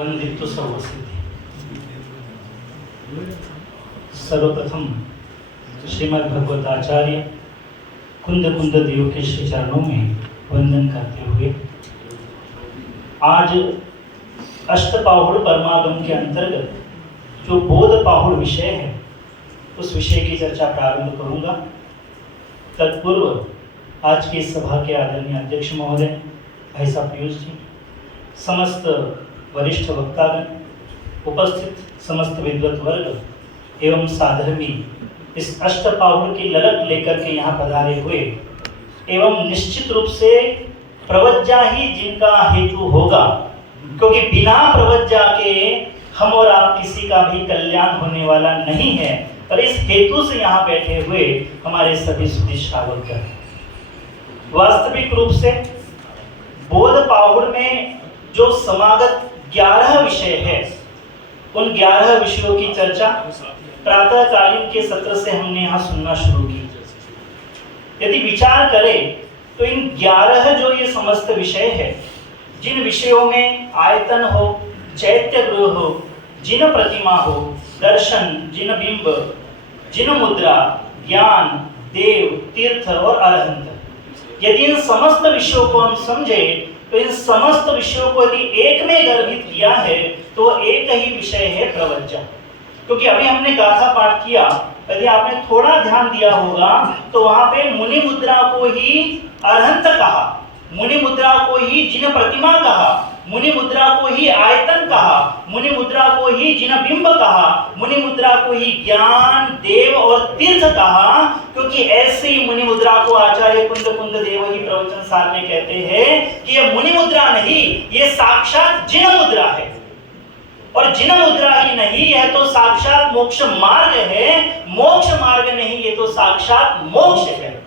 वंदित्व सर्वसिद्धि। सर्वप्रथम श्रीमद् भगवत आचार्य कुंद देव के श्री चरणों में वंदन करते हुए आज अष्टपाहुड़ परमागम के अंतर्गत जो बोध पाहुड़ विषय है उस विषय की चर्चा प्रारंभ करूंगा। तत्पूर्व आज की सभा के आदरणीय अध्यक्ष महोदय भाई साहब पीयूष जी, समस्त वरिष्ठ वक्तागण, उपस्थित समस्त विद्वत वर्ग एवं साधर्मी इस अष्टपाहुड़ की ललक लेकर के यहाँ पधारे हुए एवं निश्चित रूप से प्रवज्जा ही जिनका हेतु होगा, क्योंकि बिना प्रवज्जा के हम और आप किसी का भी कल्याण होने वाला नहीं है। और इस हेतु से यहाँ बैठे हुए हमारे सभी सुधी श्रावक वास्तविक रूप से बोध पाहुड़ में जो समागत 11 विषय है, उन 11 विषयों की चर्चा प्रातःकालीन के सत्र से हमने यहाँ सुनना शुरू की। यदि विचार करें तो इन 11 जो ये समस्त विषय है, जिन विषयों में आयतन हो, चैत्य गृह हो, जिन प्रतिमा हो, दर्शन, जिन बिंब, जिन मुद्रा, ज्ञान, देव, तीर्थ और अरहंत, यदि इन समस्त विषयों को हम समझे तो इन समस्त विषयों को यदि एक में गर्भित किया है तो एक ही विषय है प्रवज्जा। क्योंकि अभी हमने गाथा पाठ किया, यदि आपने थोड़ा ध्यान दिया होगा तो वहां पे मुनि मुद्रा को ही अरहंत कहा, मुनि मुद्रा को ही जिन प्रतिमा कहा, मुनि मुद्रा को ही आयतन कहा, मुनि मुद्रा को ही जिन बिंब कहा, मुनि मुद्रा को ही ज्ञान, देव और तीर्थ कहा। क्योंकि ऐसी मुनि मुद्रा को आचार्य कुंद देव ही प्रवचन सार में कहते हैं कि यह मुनि मुद्रा नहीं, ये साक्षात जिन मुद्रा है। और जिन मुद्रा ही नहीं है तो साक्षात मोक्ष मार्ग है, मोक्ष मार्ग नहीं ये तो साक्षात मोक्ष है।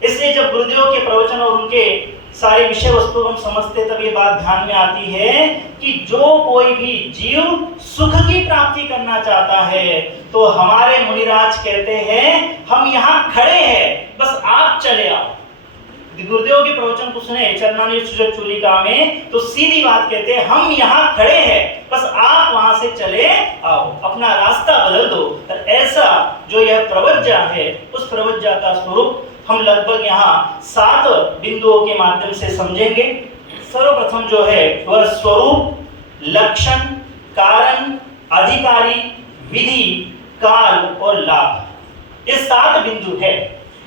इसलिए जब गुरुदेव के प्रवचन और उनके सारे विषय वस्तु हम समझते तब ये बात ध्यान में आती है कि जो कोई भी जीव सुख की प्राप्ति करना चाहता है तो हमारे मुनिराज कहते हैं हम यहाँ खड़े हैं, बस आप चले आओ। गुरुदेव के प्रवचन को सुने चरणानी सुजग चूलिका में तो सीधी बात कहते हैं हम यहाँ खड़े हैं, बस आप वहां से चले आओ, अपना रास्ता बदल दो। और ऐसा जो यह प्रवज्जा है उस प्रवज्जा का स्वरूप हम लगभग यहाँ 7 बिंदुओं के माध्यम से समझेंगे। सर्वप्रथम जो है वह स्वरूप, लक्षण, कारण, अधिकारी, विधि, काल और लाभ, ये 7 बिंदु है।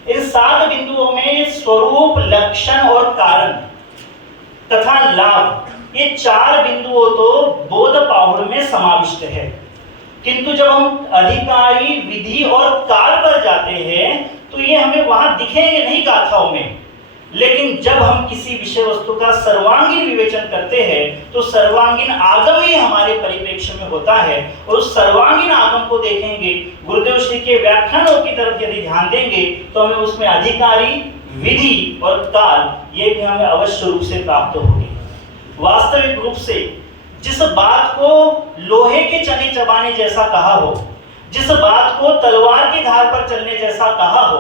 इन 7 बिंदुओं में स्वरूप, लक्षण और कारण तथा लाभ, ये 4 बिंदुओं तो बोध पाहुड़ में समाविष्ट है। किंतु जब हम अधिकारी, विधि और काल पर जाते हैं तो ये हमें वहां दिखेंगे नहीं गाथाओं में। लेकिन जब हम किसी विषय वस्तु का सर्वांगीण विवेचन करते हैं तो सर्वांगीण आगम ही हमारे परिप्रेक्ष्य में होता है। और उस सर्वांगीण आगम को देखेंगे, गुरुदेव श्री के व्याख्यानों की तरफ यदि ध्यान देंगे तो हमें उसमें अधिकारी, विधि और काल ये भी हमें अवश्य रूप से प्राप्त होगी। वास्तविक रूप से जिस बात को लोहे के चने चबाने जैसा कहा हो, जिस बात को तलवार की धार पर चलने जैसा कहा हो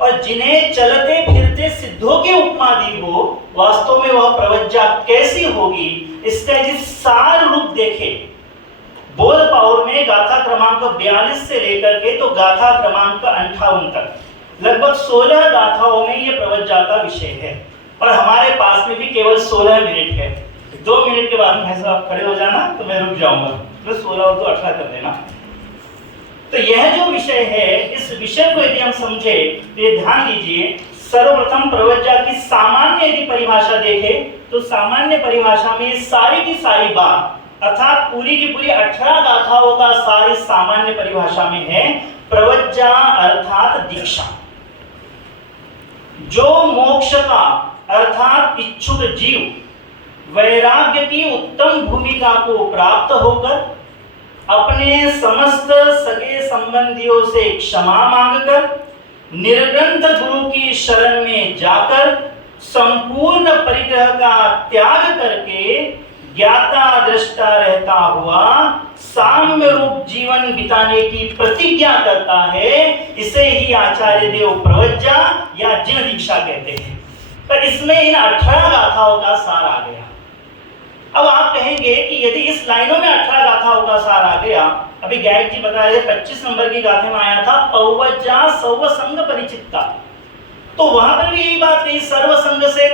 और जिन्हें चलते फिरते सिद्धों की उपमा दी हो, वास्तव में वह प्रवज्जा कैसी होगी इसका यदि सार रूप देखे बोध पाहुड़ में गाथा क्रमांक 42 से लेकर के तो गाथा क्रमांक 58 तक लगभग 16 गाथाओं में यह प्रवज्जा का विषय है। और हमारे पास में भी केवल 16 मिनट है। 2 मिनट के बाद में भाई साहब खड़े हो जाना तो मैं रुक जाऊंगा, तो 16 और तो 18 कर देना। तो यह जो विषय है, इस विषय को यदि हम समझे तो ये ध्यान दीजिए, सर्वप्रथम प्रवज्जा की सामान्य यदि परिभाषा देखें तो सामान्य परिभाषा में सारी की सारी बात अर्थात पूरी की पूरी 18 गाथाओं का सारी सामान्य परिभाषा में है प्रवज्जा अर्थात दीक्षा। जो मोक्ष का अर्थात इच्छुक जीव वैराग्य की उत्तम भूमिका को प्राप्त होकर अपने समस्त सगे संबंधियों से क्षमा मांगकर निर्ग्रंथ गुरु की शरण में जाकर संपूर्ण परिग्रह का त्याग करके ज्ञाता दृष्टा रहता हुआ साम्य रूप जीवन बिताने की प्रतिज्ञा करता है, इसे ही आचार्य देव प्रवज्जा या जिन दीक्षा कहते हैं। पर इसमें इन 18 गाथाओं का सार आ गया। अब आप कहेंगे कि यदि इस लाइनों में 18 गाथाओं का सार आ गया, अभी गायक जी बता रहे 25 नंबर की गाथा में आया था पौवज्जा सर्व संग परिचित्ता, तो वहां पर भी यही बात कही सर्व संग से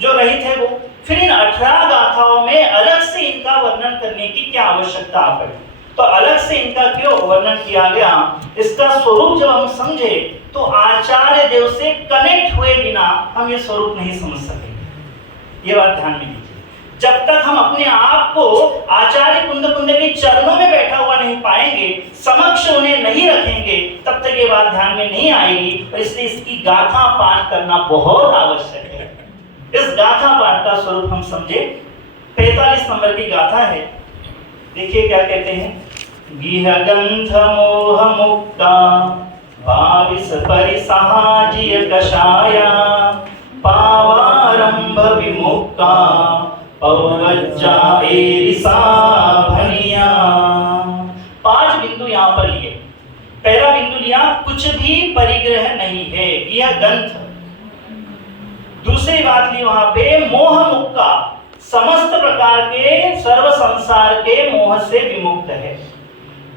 जो रहित है वो। फिर इन 18 गाथाओं में अलग से इनका वर्णन करने की क्या आवश्यकता पड़ी, तो अलग से इनका क्यों वर्णन किया गया, इसका स्वरूप जब हम समझे तो आचार्य देव से कनेक्ट हुए बिना हम ये स्वरूप नहीं समझ सकेंगे। ये बात ध्यान में लीजिए, जब तक हम अपने आप को आचार्य कुंद कुंद के चरणों में बैठा हुआ नहीं पाएंगे, समक्ष उन्हें नहीं रखेंगे, तब तक ये बात ध्यान में नहीं आएगी। और इसलिए इसकी गाथा पाठ करना बहुत आवश्यक है। इस गाथा पाठ का स्वरूप हम समझे। 45 नंबर की गाथा है, देखिए क्या कहते हैं। गिह गंध मोह मुक्ता 22 परिसाजिय कषाया पावारंभ विमुक्ता पौवज्जा एरिसा भनिया। 5 बिंदु यहां पर लिए। पहला बिंदु लिया कुछ भी परिग्रह नहीं है, यह ग्रंथ। दूसरी बात ली वहां पे मोह मुक्ता, समस्त प्रकार के सर्व संसार के मोह से विमुक्त है।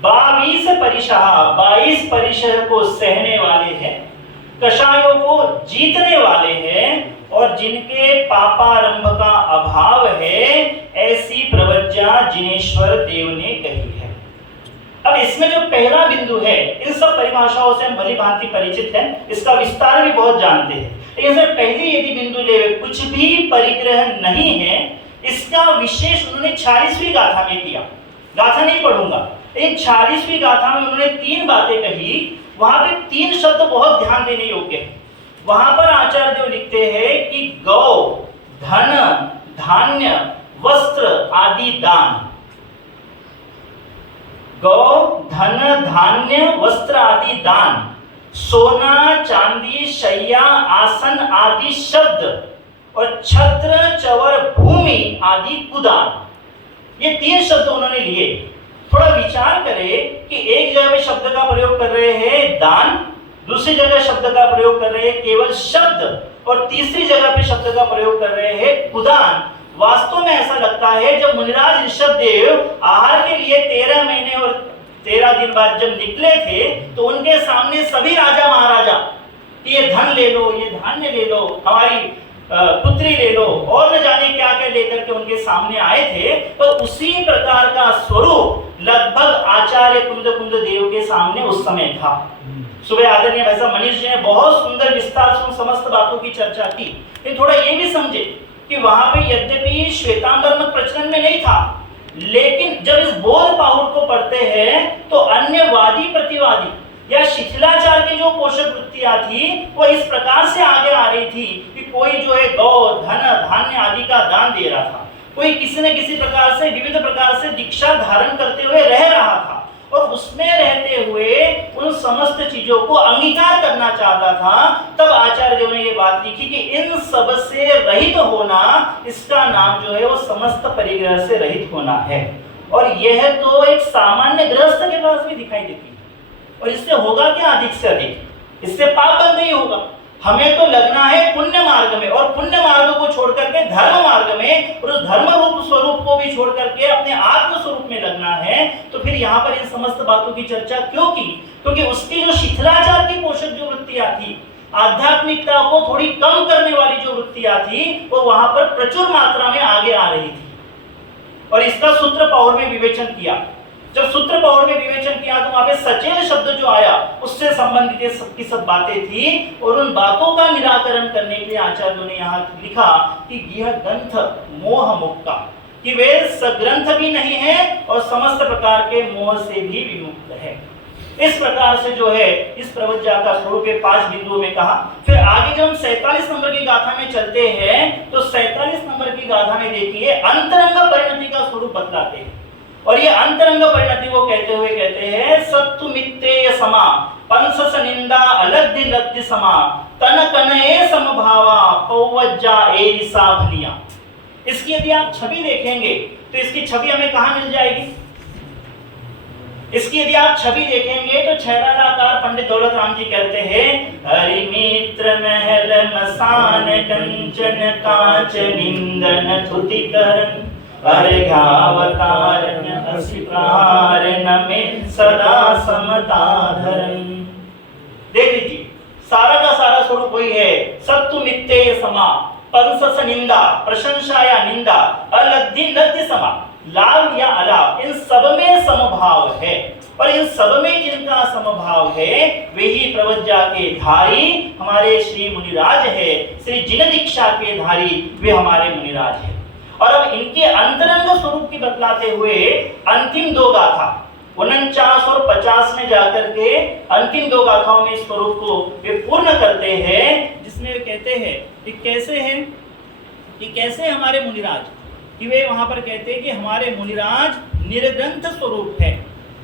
22 परिशः, 22 परिशः को सहने वाले हैं, कषायों को जीतने वाले हैं, और जिनके पापारंभ का अभाव है, ऐसी प्रवज्जा जिनेश्वर देव ने कही है। अब इसमें जो पहला बिंदु है, इन सब परिभाषाओं से हम भली भांति परिचित हैं, इसका विस्तार भी बहुत जानते हैं। लेकिन सर पहली यदि बिंदु ले कुछ भी परिग्रह नहीं है, इसका विशेष उन्होंने 46वीं गाथा में किया। गाथा नहीं पढ़ूंगा, लेकिन 46वीं गाथा में उन्होंने 3 बातें कही। वहां पे 3 शब्द बहुत ध्यान देने योग्य है। वहां पर आचार्य देव लिखते हैं कि गौ, धन, धान्य, वस्त्र आदि दान। गौ, धन, धान्य, वस्त्र आदि दान, सोना, चांदी, शैया, आसन आदि शब्द, और छत्र, चवर, भूमि आदि कुदान। ये 3 शब्द उन्होंने लिए। थोड़ा विचार करें कि एक जगह पे शब्द का प्रयोग कर रहे हैं दान, दूसरी जगह शब्द का प्रयोग कर रहे हैं केवल शब्द, और तीसरी जगह पे शब्द का प्रयोग कर रहे हैं कुदान। वास्तव में ऐसा लगता है जब मुनिराज ऋषभ देव आहार के लिए 13 महीने और 13 दिन बाद जब निकले थे, तो उनके सामने सभी राजा महाराजा कि ये धन ले लो, ये धान्य ले लो, हमारी पुत्री ले लो, और न जाने क्या क्या लेकर के उनके सामने आए थे। तो उसी प्रकार का स्वरूप लगभग आचार्य कुंद कुंद देव के सामने उस समय था। सुबह आदरणीय भाई साहब मनीष जी ने बहुत सुंदर विस्तार से समस्त बातों की चर्चा की। लेकिन थोड़ा ये भी समझे कि वहां पे यद्यपि श्वेतांबर मत प्रचलन में नहीं था, लेकिन जब इस बोध पाहुर को पढ़ते हैं तो अन्य वादी प्रतिवादी या शिथिलाचार की जो पोषक वृत्तियां थी वो इस प्रकार से आगे आ रही थी कि कोई जो है गौ, धन, धान्य आदि का दान दे रहा था, कोई किसी न किसी प्रकार से विविध प्रकार से दीक्षा धारण करते हुए रह रहा था, और उसमें रहते हुए उन समस्त चीजों को अंगीकार करना चाहता था। तब आचार्य देव ने ये बात लिखी कि इन सब से रहित होना, इसका नाम जो है वो समस्त परिग्रह से रहित होना है। और यह तो एक सामान्य गृहस्थ के पास भी दिखाई देती है। और इससे होगा क्या, अधिक से अधिक इससे पाप बंद नहीं होगा। हमें तो लगना है पुण्य मार्ग में, और पुण्य मार्ग को छोड़ करके धर्म मार्ग में, और उस धर्म रूप स्वरूप को भी छोड़ करके अपने आत्म स्वरूप में लगना है। तो फिर यहाँ पर इन समस्त बातों की चर्चा क्यों की? क्योंकि उसकी जो शिथिलाचार की पोषक जो वृत्तियां थी, आध्यात्मिकता को थोड़ी कम करने वाली जो वृत्तियां थी, वो वहां पर प्रचुर मात्रा में आगे आ रही थी। और इसका सूत्र पावर में विवेचन किया। जब सूत्र पावर में विवेचन किया तो वहां पे सचेल शब्द जो आया उससे संबंधित ये सबकी सब बातें थी, और उन बातों का निराकरण करने के लिए आचार्यों ने यहाँ लिखा कि यह ग्रंथ मोह मुक्ता, कि वे सग्रंथ भी नहीं है और समस्त प्रकार के मोह से भी विमुक्त है। इस प्रकार से जो है इस प्रवज्जा का स्वरूप 5 बिंदुओं में कहा। फिर आगे जब हम 47 नंबर की गाथा में चलते हैं तो 47 नंबर की गाथा में देखिए अंतरंग परिणति का स्वरूप बतलाते हैं। और ये अंतरंग परिणति को कहते हुए कहते हैं सत्तु मित्तेय समा पंसस निंदा अलग्धि लग्धि समा तन कनये समभावा पौवज्जा एरिसा भनिया। इसकी यदि आप छवि देखेंगे तो इसकी छवि हमें कहाँ मिल जाएगी? इसकी यदि आप छवि देखेंगे तो छैरालाकार पंडित दौलत राम जी कहते हैं हरिमित्र महल मसान कंचन कांच निंदन थुतिकरण अर्घ्यावतारण्य असि प्रहारन में सदा समता धरन। देख लीजिए, सारा का सारा स्वरूप वही है। सत्तु मित्ते समा, पंसस निंदा, प्रशंसा या निंदा, अलद्धि लद्धि समा, लाभ या अलाभ, इन सब में समभाव है। और इन सब में जिनका समभाव है वही प्रवज्जा के धारी हमारे श्री मुनिराज है। श्री जिन दीक्षा के धारी वे हमारे मुनिराज है। और अब इनके अंतरंग स्वरूप की बतलाते हुए अंतिम दो गाथा 49 और 50 में जाकर के अंतिम दो गाथाओं में इस स्वरूप को वे पूर्ण करते हैं, जिसमें वे कहते हैं कि कैसे हैं, कि कैसे हमारे मुनिराज, कि वे वहां पर कहते हैं कि हमारे मुनिराज निर्ग्रंथ स्वरूप है।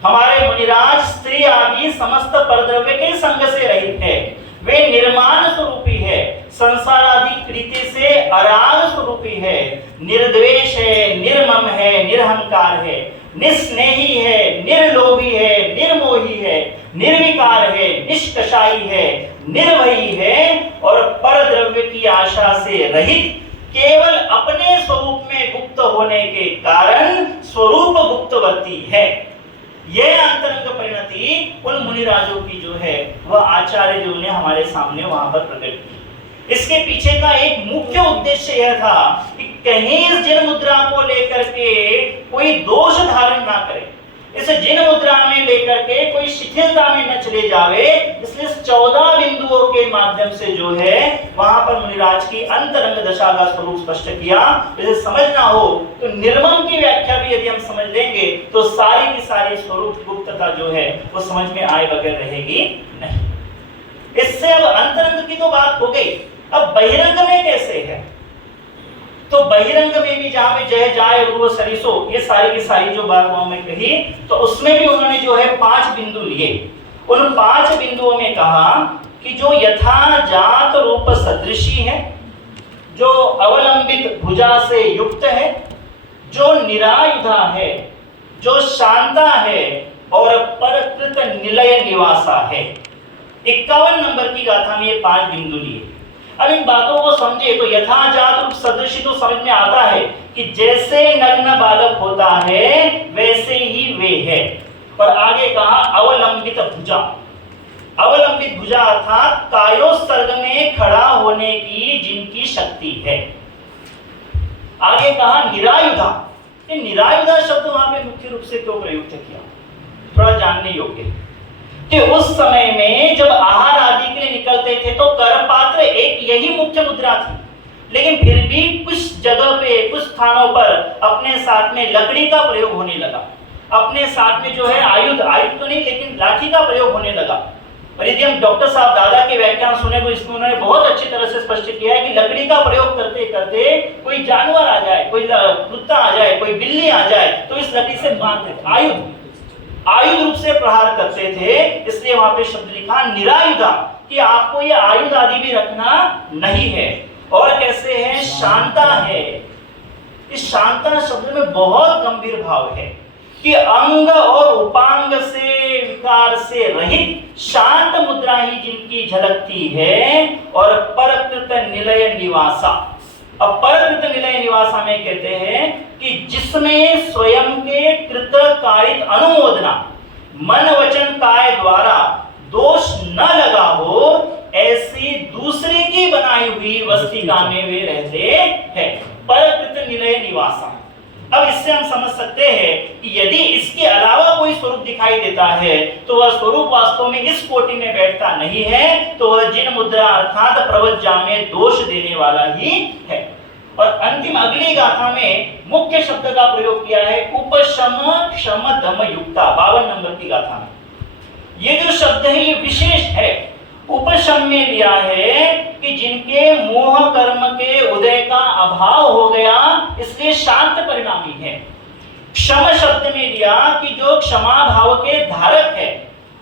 हमारे मुनिराज स्त्री आदि समस्त परद्रव्य के संग से रहित है। वे निर्माण स्वरूपी है, संसार आदि कृति से अराग स्वरूपी है, निर्द्वेष है, निर्मम है, निरहंकार है, निस्नेही है, निर्लोभी है, निर्मोही है, निर्विकार है, निष्कषाई है, निर्भयी है और परद्रव्य की आशा से रहित, केवल अपने स्वरूप में गुप्त होने के कारण स्वरूप गुप्तवर्ती है। यह अंतरंग परिणति उन मुनिराजों की जो है वह आचार्य जो ने हमारे सामने वहां पर प्रकट की। इसके पीछे का एक मुख्य उद्देश्य यह था कि कहीं इस जिन मुद्रा को लेकर के कोई दोष धारण ना करे, इस जिन मुद्रा में लेकर के कोई शिथिलता में न चले जावे। इसलिए 14 बिंदुओं के माध्यम से जो है वहां पर मुनिराज की अंतरंग दशा का स्वरूप स्पष्ट किया। इसे समझना हो तो निर्मम की व्याख्या भी यदि हम समझ लेंगे तो सारी की सारी स्वरूप गुप्तता जो है वो समझ में आए बगैर रहेगी नहीं। इससे अब अंतरंग की तो बात हो गई, अब बहिरंग में कैसे है? तो बहिरंग में भी जहां पे जय जाय रूप सरिसो ये सारी की सारी जो बात में कही, तो उसमें भी उन्होंने जो है 5 बिंदु लिए। उन 5 बिंदुओं में कहा कि जो यथा जात रूप सदृशी है, जो अवलंबित भुजा से युक्त है, जो निरायुधा है, जो शांता है और परकृत निलय निवासा है। 51 नंबर की गाथा में ये 5 बिंदु लिए। अब इन बातों को समझे तो यथा जात रूप सदृशी तो समझ में आता है कि जैसे नग्न बालक होता है वैसे ही वे है। और आगे कहा अवलंबित भुजा, अवलंबित भुजा अर्थात कायोत्सर्ग में खड़ा होने की जिनकी शक्ति है। आगे कहा निरायुधा। ये निरायुधा शब्द वहां पे मुख्य रूप से क्यों प्रयुक्त किया, थोड़ा जानने योग्य है कि उस समय में जब आहार आदि के लिए निकलते थे तो करपात्र एक यही मुख्य मुद्रा थी, लेकिन फिर भी कुछ जगह पे कुछ स्थानों पर अपने साथ में लकड़ी का प्रयोग होने लगा, अपने साथ में जो है आयुध तो नहीं लेकिन लाठी का प्रयोग होने लगा। और यदि हम डॉक्टर साहब दादा के व्याख्यान सुने तो इसमें उन्होंने बहुत अच्छी तरह से स्पष्ट किया है कि लकड़ी का प्रयोग करते करते कोई जानवर आ जाए, कोई कुत्ता आ जाए, कोई बिल्ली आ जाए तो इस लकड़ी से मारते, आयुध रूप से प्रहार करते थे। इसलिए वहां पे शब्द लिखा निरायुधा कि आपको ये आयुध आदि भी रखना नहीं है। और कैसे है? शांता है। इस शांता शब्द में बहुत गंभीर भाव है कि अंग और उपांग से विकार से रहित शांत मुद्रा ही जिनकी झलकती है। और परकृत निलय निवासा, अब परकृत निलय निवासा में कहते हैं कि जिसमें स्वयं के कृत कारित अनुमोदना मन वचन काय द्वारा दोष न लगा हो, ऐसी दूसरे की बनाई हुई वस्तिका में वे रहते हैं। परकृत निलय निवासा। अब इससे हम समझ सकते हैं कि यदि इसके अलावा कोई स्वरूप दिखाई देता है तो वह स्वरूप वास्तव में इस कोटि में बैठता नहीं है, तो वह जिन मुद्रा अर्थात प्रवज्जा में दोष देने वाला ही है। और अंतिम अगली गाथा में मुख्य शब्द का प्रयोग किया है उपशम शम दम युक्ता। 52 नंबर की गाथा में ये जो शब्द है ये विशेष है। उपशम में लिया है कि जिनके मोह कर्म के उदय का अभाव हो गया इसलिए शांत परिणामी है। क्षम शब्द में लिया कि जो क्षमा भाव के धारक है।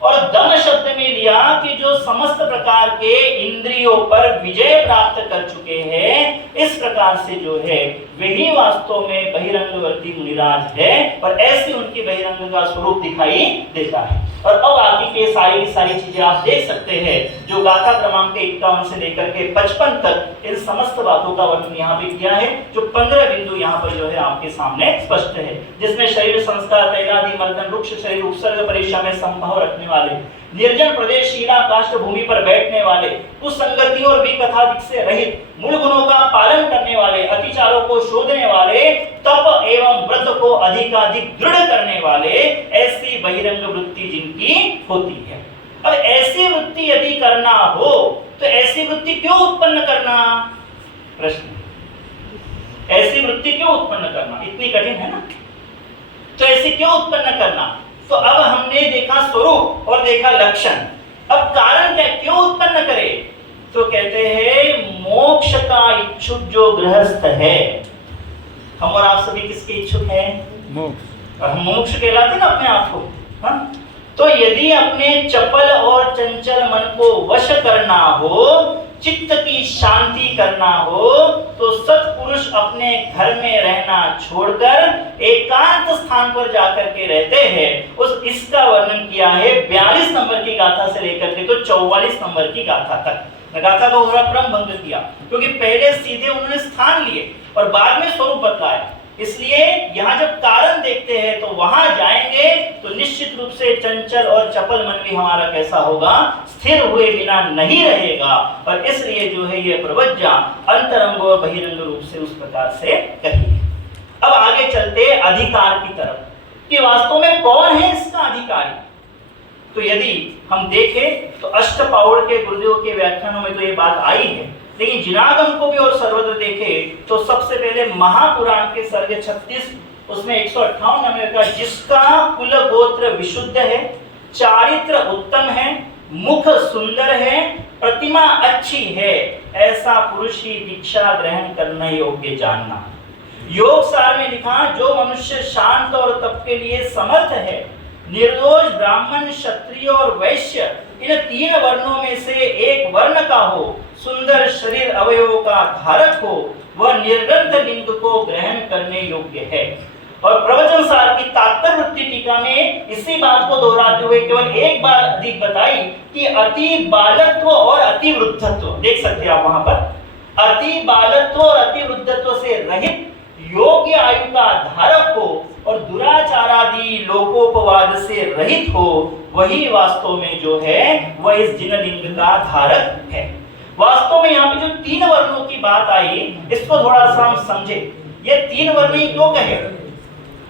और दम शब्द में लिया कि जो समस्त प्रकार के इंद्रियों पर विजय प्राप्त कर चुके हैं। इस प्रकार से जो है वही वास्तव में बहिरंगवर्ती मुनिराज है और ऐसे उनके बहिरंग का स्वरूप दिखाई देता है। और अब आगे के सारी की सारी चीजें आप देख सकते हैं, जो गाथा क्रमांक 51 से लेकर के 55 तक इन समस्त बातों का वर्णन यहाँ पे किया है, जो 15 बिंदु यहाँ पर जो है आपके सामने स्पष्ट है, जिसमें शरीर संस्कार, तैलादि, मर्दन, रुक्ष शरीर, उपसर्ग परीक्षा में संभव रखने वाले, निर्जन प्रदेश, शीला काष्ठ भूमि पर बैठने वाले, कुसंगति और विकथादिक से रहित, मूल गुणों का पालन करने वाले, अतिचारों को शोधने वाले, तप एवं व्रत को अधिकाधिक दृढ़ करने वाले, ऐसी बहिरंग वृत्ति जिनकी होती है। अब ऐसी वृत्ति यदि करना हो तो ऐसी वृत्ति क्यों उत्पन्न करना? प्रश्न, ऐसी वृत्ति क्यों उत्पन्न करना? इतनी कठिन है ना? तो ऐसी क्यों उत्पन्न करना? तो अब हमने देखा स्वरूप और देखा लक्षण, अब कारण क्या, क्यों उत्पन्न करे? तो कहते हैं मोक्ष का इच्छुक जो गृहस्थ है, हम और आप सभी किसके इच्छुक हैं? मोक्ष। और हम मोक्ष कहलाते ना अपने आप को, हाँ? तो यदि अपने चपल और चंचल मन को वश करना हो, चित्त की शांति करना हो, तो सत्पुरुष अपने घर में रहना छोड़कर एकांत स्थान पर जाकर के रहते हैं। उस इसका वर्णन किया है 42 नंबर की गाथा से लेकर के तो 44 नंबर की गाथा तक। गाथा का पूरा क्रम भंग किया, क्योंकि पहले सीधे उन्होंने स्थान लिए और बाद में स्वरूप बतलाया। इसलिए यहाँ जब कारण देखते हैं तो वहां जाएंगे तो निश्चित रूप से चंचल और चपल मन भी हमारा कैसा होगा? स्थिर हुए बिना नहीं रहेगा। और इसलिए जो है ये प्रवज्ञा अंतरंग और बहिरंग रूप से उस प्रकार से कही है। अब आगे चलते अधिकार की तरफ कि वास्तव में कौन है इसका अधिकारी। तो यदि हम देखें तो अष्टपाउड़ के गुरुदेव के व्याख्यानों में तो ये बात आई है, लेकिन जिनागम को भी और सर्वत्र देखे तो सबसे पहले महापुराण के सर्ग 36 उसमें 158 नंबर का, जिसका कुल गोत्र विशुद्ध है, चारित्र उत्तम है, मुख सुंदर है, प्रतिमा अच्छी है, ऐसा पुरुष ही दीक्षा ग्रहण करने योग्य जानना। योग सार में लिखा, जो मनुष्य शांत और तप के लिए समर्थ है, निर्दोष ब्राह्मण, क्षत्रिय और वैश्य इन 3 वर्णों में से एक वर्ण का हो, सुंदर शरीर अवयवों का धारक हो, वह निर्ग्रंथ लिंग को ग्रहण करने योग्य है। और प्रवचन सार की तात्पर्य वृत्ति टीका में इसी बात को दोहराते हुए केवल एक बार अधिक बताई कि अति बालत्व और अति वृद्धत्व, देख सकते हैं आप वहां पर, अति बालत्व और अति वृद्धत्व से रहित योग्य आयु का धारक हो और दुराचारादि लोकोपवाद से रहित हो, वही वास्तव में जो है वह इस जिन लिंग का धारक है। वास्तव में यहाँ पे जो 3 वर्णों की बात आई, इसको थोड़ा सा हम समझे। ये 3 वर्ण क्यों कहे,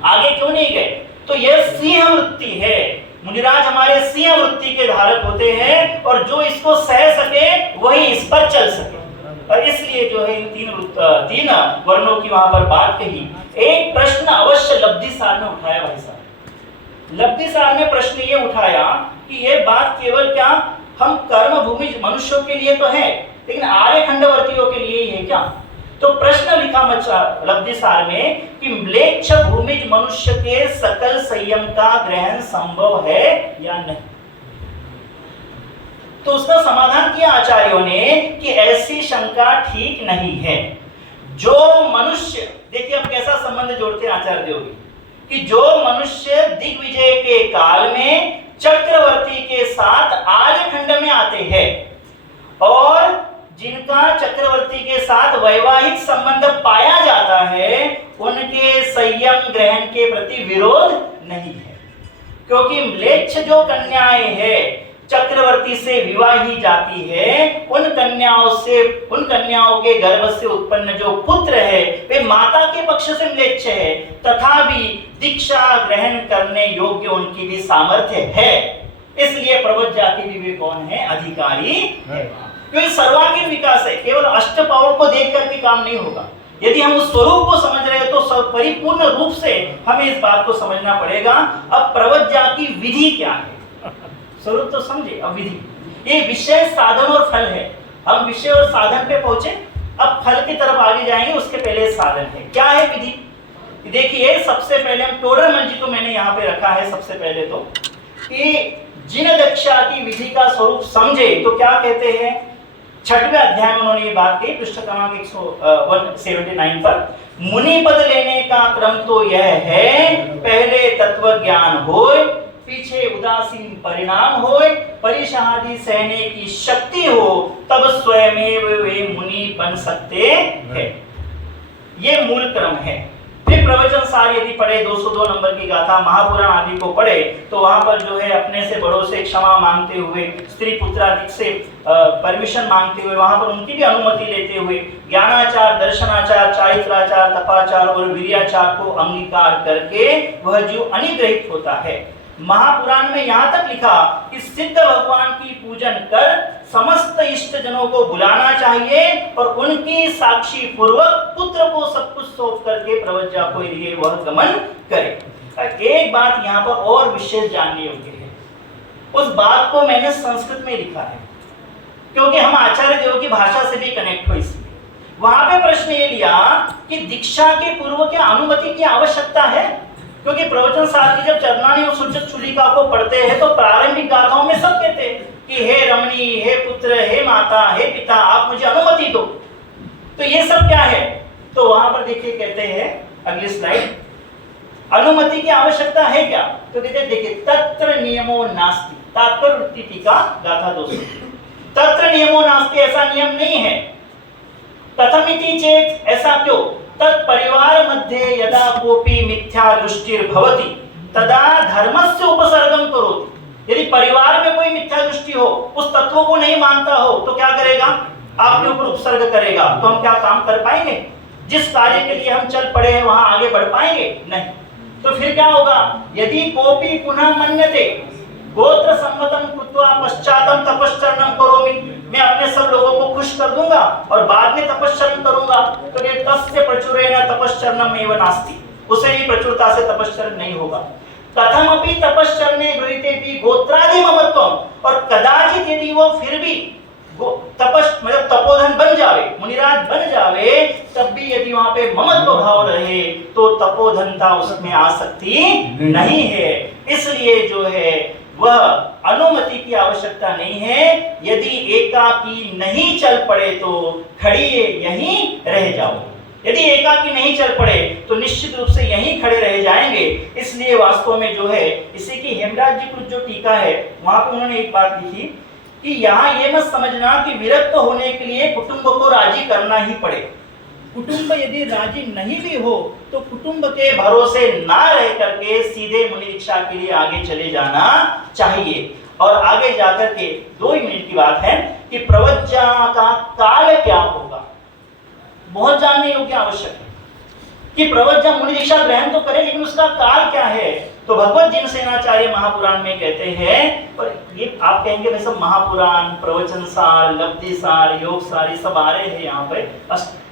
आगे क्यों नहीं गए? तो यह सिंह वृत्ति है। मुनिराज हमारे सिंह वृत्ति के धारक होते हैं और जो इसको सह सके वही इस पर चल सके। और इसलिए जो है इन 3 वर्णों की वहां पर बात कही। एक प्रश्न अवश्य लब्धि सार ने उठाया भाई साहब। लब्धि सार ने प्रश्न ये उठाया कि ये बात केवल क्या हम कर्म भूमि मनुष्यों के लिए तो है, लेकिन आर्य खंडवर्तियों के लिए ही है क्या? तो प्रश्न लिखा लब्धि सार में कि म्लेच्छ भूमिज मनुष्य के सकल संयम का ग्रहण संभव है या नहीं। तो उसका समाधान किया आचार्यों ने कि ऐसी शंका ठीक नहीं है। जो मनुष्य, देखिए अब कैसा संबंध जोड़ते हैं आचार्य देवगी, कि जो मनुष्य दिग्विजय के काल में चक्रवर्ती के साथ आर्यखंड में आते हैं और जिनका चक्रवर्ती के साथ वैवाहिक संबंध पाया जाता है, उनके संयम ग्रहण के प्रति विरोध नहीं है। क्योंकि म्लेच्छ जो कन्याएं हैं चक्रवर्ती से विवाही जाती है, उन कन्याओं के गर्भ से उत्पन्न जो पुत्र है वे माता के पक्ष से म्लेच्छ है, तथापि दीक्षा ग्रहण करने योग्य उनकी भी सामर्थ्य है। इसलिए प्रबुद्ध जाति भी वे कौन है? अधिकारी है। क्योंकि सर्वांगीण विकास है, केवल अष्टपाउड़ को देख करके काम नहीं होगा। यदि हम उस स्वरूप को समझ रहे हैं तो परिपूर्ण रूप से हमें इस बात को समझना पड़ेगा। अब प्रवज्ञा की विधि क्या है? स्वरूप तो समझे, अब विधि। ये विषय, साधन और फल है। हम विषय और साधन पे पहुंचे, अब फल की तरफ आगे जाएंगे, उसके पहले साधन है। क्या है विधि? देखिए सबसे पहले हम टोडरमल जी को मैंने यहाँ पे रखा है। सबसे पहले तो कि जिन दक्षा की विधि का स्वरूप समझे तो क्या कहते हैं? 6वें अध्याय में उन्होंने ये बात कही, पृष्ठ क्रमांक 179 पर। मुनि पद लेने का क्रम तो यह है, पहले तत्व ज्ञान होए, पीछे उदासीन परिणाम होए, परिषादी सहने की शक्ति हो, तब स्वयमेव वे मुनि बन सकते हैं। ये मूल क्रम है। फिर प्रवचन सार यदि पढ़े 202 नंबर की गाथा, महापुराण आदि को पढ़े तो वहां पर जो है अपने से बड़ों से क्षमा मांगते हुए, स्त्री पुत्रादि से परमिशन मांगते हुए, वहां पर उनकी भी अनुमति लेते हुए ज्ञानाचार, दर्शनाचार, चारित्राचार, तपाचार और वीर्याचार को अंगीकार करके वह जो अनुग्रहित होता है। महापुराण में यहाँ तक लिखा कि सिद्ध भगवान की पूजन कर समस्त इष्ट जनों को बुलाना चाहिए और उनकी साक्षी पूर्वक पुत्र को सब कुछ सौंप करके प्रवज्जा को लिए वह गमन करे। एक बात यहाँ पर और विशेष जानने योग्य है, उस बात को मैंने संस्कृत में लिखा है क्योंकि हम आचार्य देव की भाषा से भी कनेक्ट हो, इसलिए वहां पे प्रश्न ये लिया कि दीक्षा के पूर्व क्या अनुमति की आवश्यकता है, क्योंकि प्रवचन सार की जब चरणानी और सूचक चुलिका को पढ़ते हैं तो प्रारंभिक गाथाओं में सब कहते हैं कि हे रमणी, हे पुत्र, हे माता, हे पिता, आप मुझे अनुमति दो। तो ये सब क्या है, तो वहां पर देखिए कहते हैं अगली स्लाइड, अनुमति की आवश्यकता है क्या, तो कहते हैं देखिए तत्र नियमो नास्ति, तात्पर्य वृत्ति टीका गाथा 200, तत्र नियमो नास्ति, ऐसा नियम नहीं है। कथमिति चेत, ऐसा क्यों, तत्परिवार मध्ये यदा कोपि मिथ्या दृष्टिर भवति तदा धर्मस्य उपसर्गम करोति। यदि परिवार में कोई मिथ्या दृष्टि हो, उस तत्व को नहीं मानता हो, तो क्या करेगा, आपके ऊपर उपसर्ग करेगा। तो हम क्या काम कर पाएंगे, जिस कार्य के लिए हम चल पड़े हैं वहां आगे बढ़ पाएंगे नहीं। तो फिर क्या होगा, यदि कोपि पुनः मन्यते गोत्र सम्मतम कृत्वा पश्चातम तपश्चरणम करोमि, मैं अपने सब लोगों को खुश कर दूंगा और बाद में तपश्चरण करूंगा, तो ये तस्य प्रचुरेण तपश्चरणम एव नास्ति, उसे भी प्रचुरता से तपश्चरण नहीं होगा। कथमपि तपश्चरणे गृहीते भी गोत्रादि ममत्वम, और कदाचित यदि वो फिर भी मतलब तपोधन बन जावे, मुनिराज बन जावे, तब भी यदि वहां पे ममत्व भाव रहे तो तपोधनता उसमें आसक्ति नहीं है, इसलिए जो है वह अनुमति की आवश्यकता नहीं है। यदि एकाकी नहीं चल पड़े तो खड़िए यहीं रह जाओ, यदि एकाकी नहीं चल पड़े तो निश्चित रूप से यहीं खड़े रह जाएंगे। इसलिए वास्तव में जो है इसी की हेमराज जी कुछ जो टीका है वहां पर उन्होंने एक बात लिखी कि यहाँ ये मत समझना कि विरक्त होने के लिए कुटुंब को राजी करना ही पड़े। कुटुंब यदि राजी नहीं भी हो तो कुटुंब के भरोसे ना रह करके सीधे मुनि दीक्षा के लिए आगे चले जाना चाहिए। और आगे जाकर के 2 मिनट की बात है कि प्रवज्जा का काल क्या होगा, बहुत जानने योग्य आवश्यक है कि प्रवज्जा मुनि दीक्षा ग्रहण तो करे लेकिन उसका काल क्या है। तो भगवत जिन सेनाचार्य महापुराण में कहते हैं, और ये आप कहेंगे भाई सब महापुराण, प्रवचन सार, लब्धि सार, योग सार, ये सब आ रहे हैं यहाँ पे,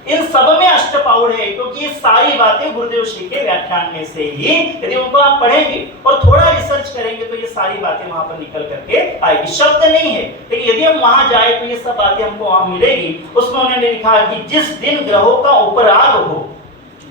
इन सब में अष्टपाउड़ है क्योंकि ये सारी बातें गुरुदेव श्री के व्याख्यान में से ही यदि उनको आप पढ़ेंगे और थोड़ा रिसर्च करेंगे तो ये सारी बातें वहां पर निकल करके आएगी। शब्द नहीं है लेकिन यदि हम वहां जाए तो ये सब बातें हमको वहां मिलेगी। उसमें उन्होंने लिखा कि जिस दिन ग्रहों का उपराग हो,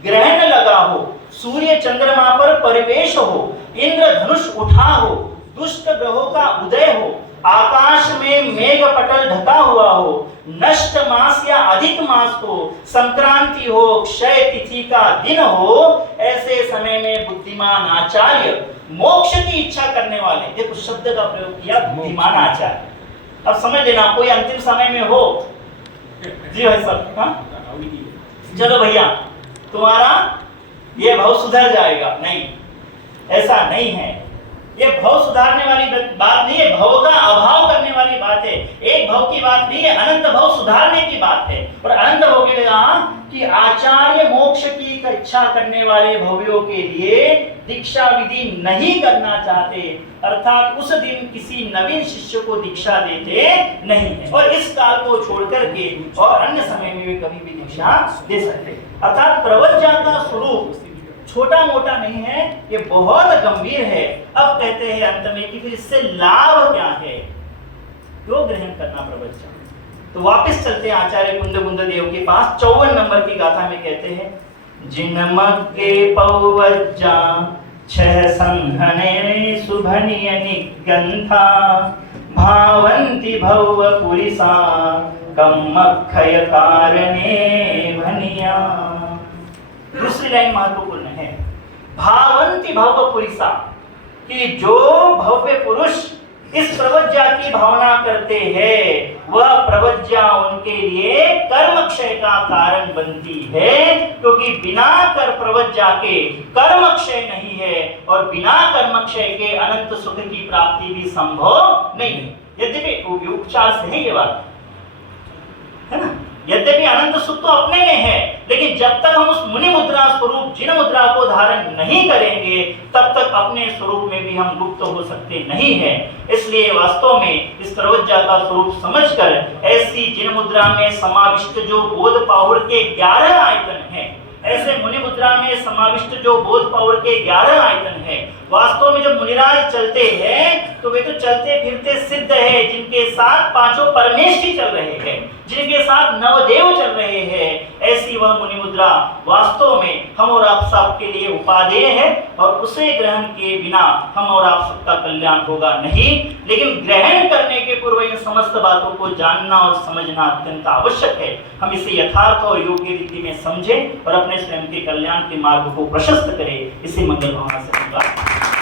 ग्रहण लगा हो, सूर्य चंद्रमा पर परिवेश हो, इंद्र धनुष उठा हो, दुष्ट ग्रहों का उदय हो, आकाश में मेघ पटल ढका हुआ हो, नष्ट मास या अधिक मास हो, संक्रांति हो, क्षय तिथि का दिन हो, ऐसे समय में बुद्धिमान आचार्य, मोक्ष की इच्छा करने वाले, देखो शब्द का प्रयोग किया बुद्धिमान आचार्य। अब समझ लेना कोई अंतिम समय में हो जी है सब, हाँ चलो भैया तुम्हारा ये भाव सुधर जाएगा, नहीं ऐसा नहीं है। ये भाव सुधारने वाली बात नहीं है, भाव का अभाव करने वाली बात है। एक भाव की बात नहीं है, अनंत भाव सुधारने की बात है। और अनंत भाव के लिए कि आचार्य मोक्ष की इच्छा करने वाले भव्यों के लिए दीक्षा विधि नहीं करना चाहते, अर्थात उस दिन किसी नवीन शिष्य को दीक्षा देते नहीं है और इस काल को छोड़ करके और अन्य समय में भी कभी भी दीक्षा दे सकते। अर्थात प्रवज्जा का स्वरूप छोटा मोटा नहीं है, ये बहुत गंभीर है। अब कहते हैं अंत में कि फिर इससे लाभ क्या है, क्यों ग्रहण करना प्रवज्जा। तो वापस चलते हैं आचार्य कुंद देव के पास। 54 नंबर की गाथा में कहते हैं जिनमग्गे पौवज्जा छह संहने सुभनिय निगंथा भावंती भव पुरिसा कम्मक्षय कारणे भनिया। दूसरी लाइन महत्वपूर्ण है, भावंती भव पुरिसा। कि जो भव्य पुरुष इस प्रवज्जा की भावना करते हैं वह प्रवज्जा उनके लिए कर्म क्षय का कारण बनती है, क्योंकि बिना कर प्रवज्जा के कर्म क्षय नहीं है और बिना कर्म क्षय के अनंत सुख की प्राप्ति भी संभव नहीं है। यद्यपि उपचार से है ये बात, है ना, यद्यपि अनंत सुख तो अपने में है, लेकिन जब तक हम उस मुनि मुद्रा स्वरूप जिन मुद्रा को धारण नहीं करेंगे तब तक अपने स्वरूप में भी हम गुप्त हो सकते नहीं है। इसलिए वास्तव में इस प्रवज्जा का स्वरूप समझकर ऐसी जिन मुद्रा में समाविष्ट जो बोध पाहुर के 11 आयतन हैं, ऐसे मुनि मुद्रा में समाविष्ट जो बोध पाहुर के 11 आयतन हैं, वास्तव में जब मुनिराज चलते हैं तो वे तो चलते फिरते सिद्ध है, जिनके साथ पांचों परमेष्ठी चल रहे हैं, जिनके साथ नवदेव चल रहे हैं। ऐसी वह मुनि मुद्रा वास्तव में हम और आप सबके लिए उपादेय है और उसे ग्रहण किए बिना हम और आप सबका कल्याण होगा नहीं। लेकिन ग्रहण करने के पूर्व इन समस्त बातों को जानना और समझना अत्यंत आवश्यक है। हम इसे यथार्थ और योग्य रीति में समझें और अपने स्वयं के कल्याण के मार्ग को प्रशस्त करें। इसी मंगल भावना से